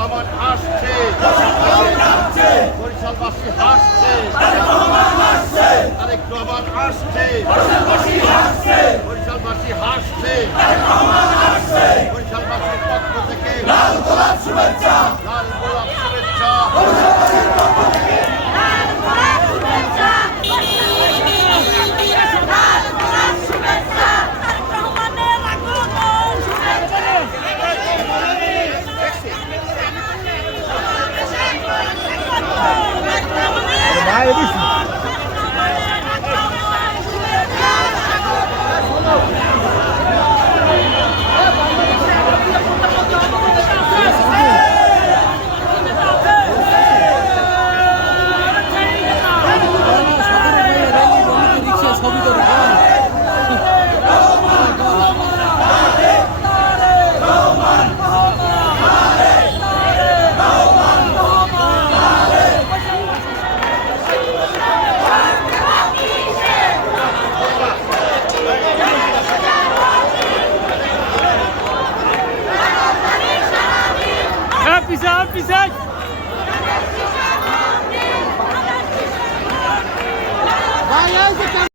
রহমান আসছে, বরিশালবাসী হাসছে, তারেক রহমান আসছে, বরিশালবাসী হাসছে, বরিশালবাসীর পক্ষ থেকে লাল গোলাপ শুভেচ্ছা। Pisar!